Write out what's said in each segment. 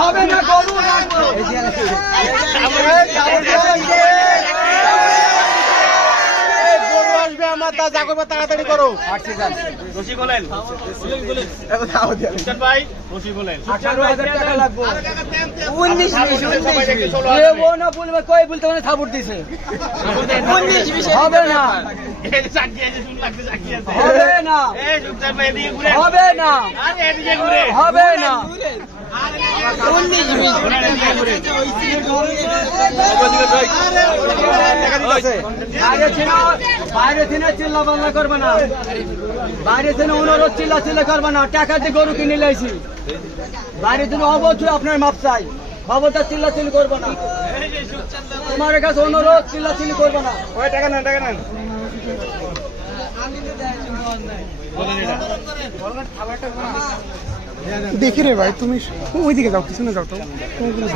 হবে না গরু রাখব গরু আসবে আমার তা যা করবে তাড়াতাড়ি করো। রশি বলেন। ভাই রশি বলেন। আঠারো হাজার টাকা লাগবো। উনিশ বিশ হাজার না বলবে কই বলতে মানে সাবুর দিছে। উনিশ বিশ হবে না। এই যে শুন লাগছে চাকরি হবে না। এই সুলতান ভাই এদিকে ঘুরে হবে না। আরে এদিকে ঘুরে হবে না উনিশ বিশ ঘুরেন, এদিকে ঘুরে বাইরে থেকে চিল্লা পাল্লা করবে না বাইরে থেকে অনুরোধ চিল্লা চিল্লা করবে না টাকা দিয়ে গরু কিনে লাইছি বাইরে থেকে অবশ্যই আপনার মাপ চাই খবরটা চিল্লা চিল্লি করবে না তোমার কাছে অনুরোধ চিল্লা চিল্লি করবে না দেখি রে ভাই তুমি ওইদিকে যাও পিছনে যাও তো।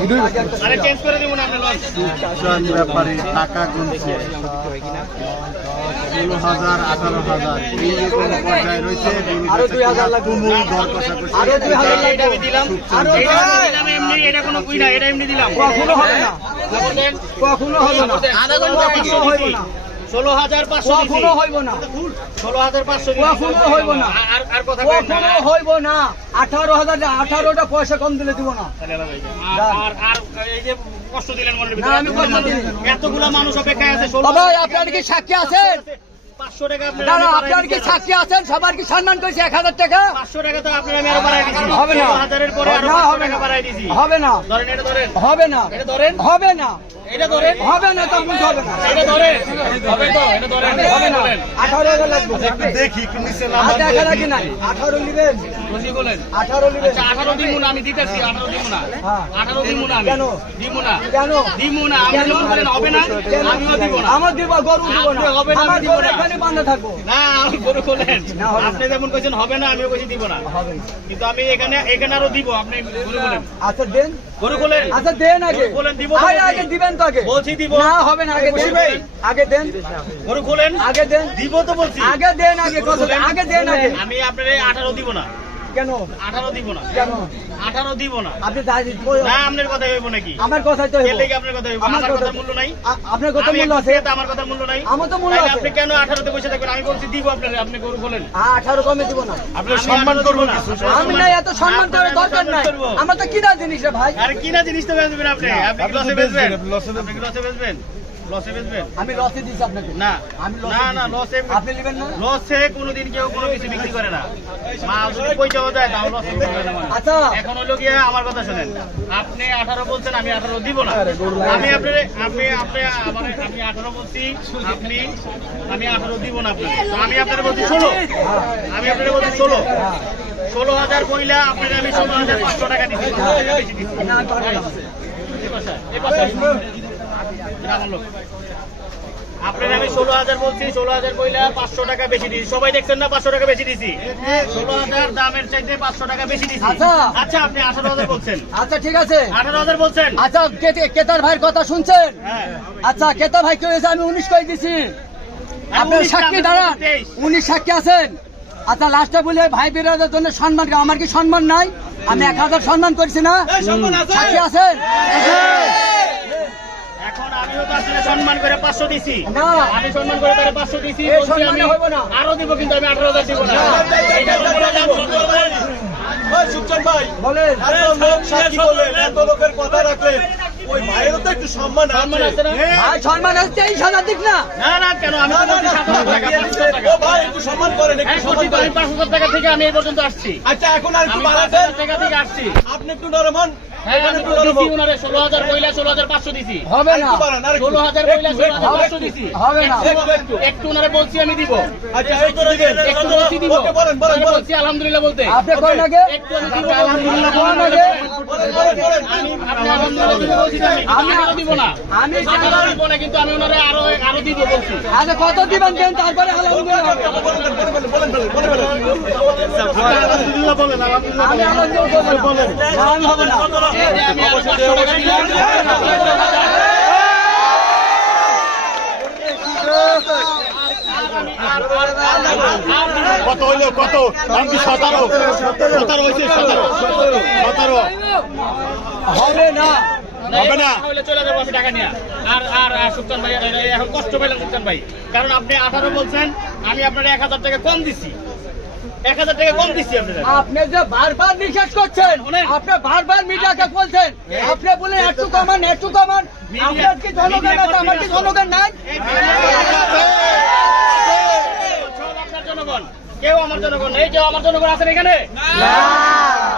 ভিডিও আরে চেঞ্জ করে দিব না আপনি লঞ্চ ব্যাপারে টাকা গুনছে। ষোলো হাজার আঠারো হাজার। এই পর্যায়ে রয়েছে আরও দুই হাজার লাগবে। তুমুল দর কষাকষি। আরও দুই হাজার এটা লাগবে। আমি দিলাম। আরও এটা আমি দিলাম এমনি এটা কোনো কুই না এটা এমনি দিলাম। কখনো হবে না। কখনো হবে না। আধা ঘণ্টা ষোলো হাজার পাঁচশো হইব না। ষোলো হাজার পাঁচশো হইব না। আর কথা হইব না। আঠারো হাজার আঠারোটা পয়সা কম দিলে দিব না। আর আর এই যে কষ্ট দিলেন মনের না, আমি কষ্ট দিইনি। এতগুলা মানুষ অপেক্ষায় আছে আপনার কি সাক্ষী আছেন দাদা আপনার কি সাক্ষী আছেন? সবার কি সম্মান করেছে এক হাজার টাকা? পাঁচশো টাকা তো আপনার আমি আরও বাড়াই দিছি হবে না। ষোলো হাজারের পরে আরও না, পাঁচশো হবে না। হবে না। ধরেন এটা ধরেন। হবে না। হবে না। হবে না তখন হবে না। হবে তো এটা ধরেন। হবে না। আঠারো দেখি একটু নিচে আর দেখা নাকি নাই। আঠারো নিবেন। আঠারো নিবেন। আচ্ছা আঠারো দিমু না আমি দিতেছি আঠারো দিমু না। হ্যাঁ। আঠারো দিমু না কেন? দিমু না। কেন? দিমু না আমি কেন? যখন বলেন হবে না আমিও দিব না। আমার দিব গরু দিব না। আপনি হবে না, বান্ধা থাকব। না আমি গরু খোলেন। আপনি যেমন কইছেন হবে না আমিও কইছি দিব না। হবে কিন্তু আমি এখানে এখানে আরও দিব আপনি গরু খোলেন। আচ্ছা দেন। গরু খোলেন। আচ্ছা দেন আগে। বলেন, দিব আগে। আগে দিবেন তো আগে। বলছি দিব। না হবে না আগে ভাই। আগে দেন। গরু খোলেন। আগে দেন। দিব তো বলছি। আগে দেন আগে কত আগে দেন আগে। আমি আপনারে আঠারো দিব না। কেন? আঠারো দিব না। কেন? আঠারো দিব না। আপনি না আপনার কথা হইব নাকি? আমার কথাই তো এর আপনার কথা হইব? আমার আমার কথা মূল্য নাই? আপনার কথা আমি মূল্য আছে। আমার কথার মূল্য নাই। আমার তো মূল্য আছে। আপনি কেন আঠারোতে বসে থাকবেন? আমি বলছি দিব আপনার আপনি গরু কমে দিব না। আপনার সম্মান করব না। আমি না এত সম্মান করার দরকার নাই। আমার তো কিনা জিনিস রে ভাই। আরে কিনা জিনিস তো বেচবেন আপনি? আপনি লসে বেচবেন। লসে বেচবেন? লসে বেচবেন আমি লসে দিচ্ছি আপনাকে না আমি না না লসে আপনি নেবেন না লসে কোনোদিন কেউ কোনো কিছু বিক্রি করে না মাল যদি পয়সাও যায় তাও লসে করে না আচ্ছা এখন হলো গিয়ে আমার কথা শুনেন আপনি আঠারো বলছেন আমি আঠারো দিব না আমি আপনি আপনি আপনি আমার আমি আঠারো বলছি আপনি আমি আঠারো দিব না আপনাকে তো আমি আপনার বলছি ষোলো আমি আপনার বলছি ষোলো ষোলো হাজার কইলা আপনার আমি ষোলো হাজার পাঁচশো টাকা দিচ্ছি আপনার আমি ষোলো হাজার বলছি ষোলো হাজার পাঁচশো টাকা বেশি দিছি। সবাই দেখছেন না পাঁচশো টাকা বেশি দিছি? ষোলো হাজার দামের চাইতে পাঁচশো টাকা বেশি দিছি। আচ্ছা। আচ্ছা আপনি আঠারো হাজার বলছেন। আচ্ছা ঠিক আছে। আঠারো হাজার বলছেন? আচ্ছা কেতার ভাইয়ের কথা শুনছেন? হ্যাঁ। আচ্ছা কেতা ভাই কে হয়েছে আমি উনিশ কই দিছি? আপনার সাক্ষী না, দাঁড়ান। উনিশ সাক্ষী আছেন? আচ্ছা লাস্টে বলে ভাই বিরাদের জন্য সম্মান আমার কি সম্মান নাই? আমি এক হাজার সম্মান করছি না? সাক্ষী আছেন? আমিও তো আসলে সম্মান করে পাঁচশো দিছি। আমি সম্মান করে তারা পাঁচশো দিছি আমি আরও দিব কিন্তু আমি আঠারো হাজার দিব না। এইটা তো বলে দাম বলতে হবে। বলেন সম্মান আছে। না? ভাই সম্মান আছে দিক না। না না কেন? আমি তো পাঁচ হাজার টাকা এই বলছি তো আমি পাঁচ হাজার টাকা থেকে আমি এই পর্যন্ত আসছি। আচ্ছা এখন আর পাঁচ হাজার টাকা থেকে আসছি। আপনি একটু নরম হন। হ্যাঁ তো। একটু- একটু আচ্ছা একটু একটু আলহামদুলিল্লাহ বলতে। আপনি কই লাগে একটু আমি দিব আলহামদুলিল্লাহ কোন আগে? বলেন বলেন বলেন আমি আপনি আলহামদুলিল্লাহ দিব বলছি তো আমি আমি- আমি আরও দিব না আমি আরও দিব না কিন্তু আমি ওনারে আরও আরও দিব বলছি আচ্ছা কত দিবেন দেন তারপরে আলহামদুলিল্লাহ হবে। আলহামদুলিল্লাহ বলেন আলহামদুলিল্লাহ আমি আলহামদুলিল্লাহ বলব না। না, আমি হবে না আরও কত হইল কত? দাম কি সতেরো? সতেরো হয়েছে সতেরো। সতেরো। হবে না। হবে না চলে যাব আমি টাকা নিয়ে। আর আর সুলতান ভাই এখন কষ্ট পেলেন সুলতান ভাই। কারণ আপনি আঠারো বলছেন আমি আপনার এক হাজার টাকা কম দিছি। এক হাজার টাকা কম দিচ্ছি আপনি যে বারবার নিষেধ করছেন। আপনি বারবার মিডিয়াকে বলছেন আপনি বলে একটু কমান একটু কমান। আপনার কি জনগণ আছে আমার কি জনগণ নাই এই সব আপনার জনগণ কেউ আমার জনগণ নেই কেউ আমার জনগণ আছেন এখানে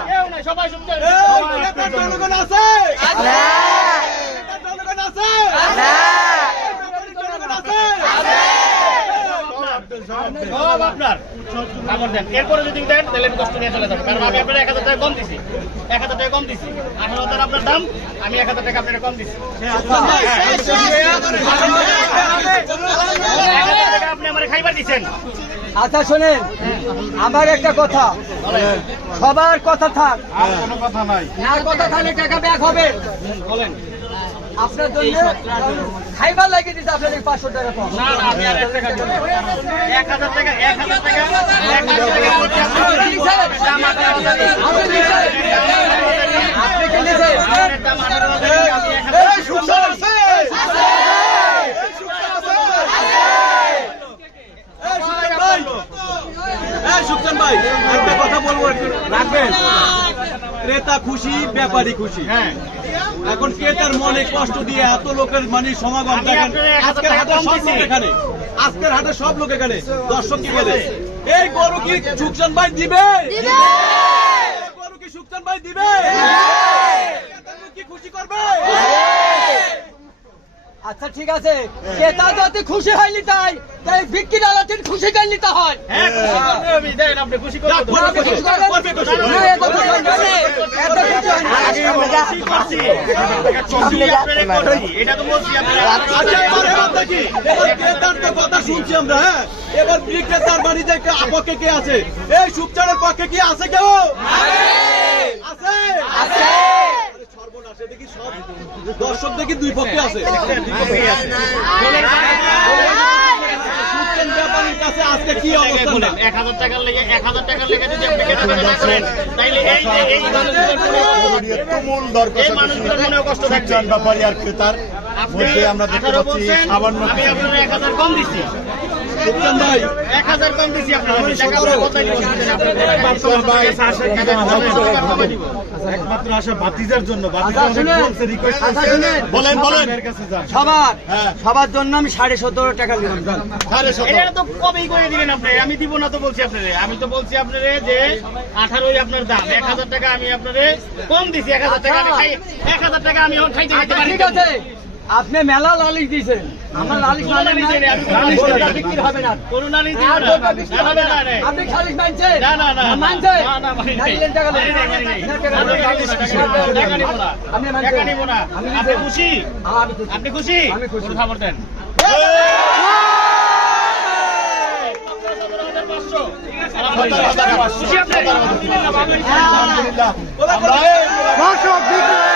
কেউ নাই সবাই শুনছেন জনগণ আছে জনগণ আছে জনগণ আছে সব আপনার আমার দেন এরপরে যদি দেন তাহলে আমি কষ্ট নিয়ে চলে যাব কারণ আমি আপনার এক হাজার টাকা কম দিছি এক হাজার টাকা কম দিছি আঠারো হাজার আপনার দাম আমি এক হাজার টাকা আপনার কম দিছি এক হাজার টাকা আপনি আমার খাইবার দিচ্ছেন আচ্ছা শোনেন আমার একটা কথা। সবার কথা থাক। কথা নাই না কথা থাকলে টাকা ব্যাক হবে। বলেন আপনার জন্য খাইবার লাগিয়ে দিতে আপনার এই পাঁচশো টাকা। এক হাজার এক হাজার টাকা এক হাজার টাকা বলছি আপনার দাম আঠারো হাজার টাকা। আপনি নিছেন? আপনি কি নিছেন? আপনার দাম আঠারো হাজার টাকা, আমি এক হাজার টাকা সুখসান আছে সুখসান আছে এই সুখসান ভাই এই ভাই একটা কথা বলব রাখবেন? ক্রেতা খুশি ব্যাপারী খুশি। হ্যাঁ। এখন ক্রেতার মনে কষ্ট দিয়ে এত লোকের মানে সমাগম দেখেন আজকের হাটে সব লোক এখানে আজকের হাটে সব লোক এখানে দর্শক কি বলে? এই গরু কি সুখসান ভাই দিবে? এই গরু কি সুখসান ভাই দিবে? কি খুশি করবে? আচ্ছা ঠিক আছে। ক্রেতা যদি খুশি হয়নি তাই তাই বিক্রি ডালাতে খুশি করে নিতে হয়। হ্যাঁ হয়। হয় আচ্ছা এবার হ্যাঁ। বিক্রেতার বাড়িতে কে- কে আছে? এই সুপচারের পক্ষে কি আছে কেউ? আছে। আরে সর্বনাশ, এ দেখি সব দর্শক দেখি দুই পক্ষে আছে আজকে কি অবস্থা বলেন টাকার লেগে এক হাজার টাকার লেগে যদি আপনি কেনাকাটা না করেন তাইলে এই যে এই মানুষগুলোর মনে- তুমুল দর এই মানুষগুলোর মনেও কষ্ট থাকবে সুখচান ব্যাপারী আর ক্রেতার মধ্যে আমরা দেখতে পাচ্ছি সামান্য আমি আপনার এক হাজার কম দিচ্ছি ভাই এক হাজার কম আপনার। আপনার একমাত্র আসা ভাতিজার জন্য আচ্ছা আচ্ছা বলেন বলেন। সবার হ্যাঁ। সবার জন্য আমি সাড়ে সতেরো টাকা দিলাম। এটা তো কবেই করে দিবেন আপনি? আমি দিব না তো বলছি আপনারে। আমি তো বলছি আপনারে যে আঠারোই আপনার দাম। এক হাজার টাকা আমি আপনারে কম দিছি। এক হাজার টাকা আমি এক হাজার টাকা আমি খাইতে আচ্ছা ঠিক আছে। আপনি মেলা লালিশ দিয়েছেন। আমার লালিশ মানে। বিক্রি হবে না। কোনো নালিশ হবে না। আপনি খালিশ মানছেন? না, না, না। মানছেন? না, না, টাকা। আপনি মানছেন? আপনি। খুশি। আপনি খুশি? আমি খুশি। খবর দেন দর্শক বিক্রি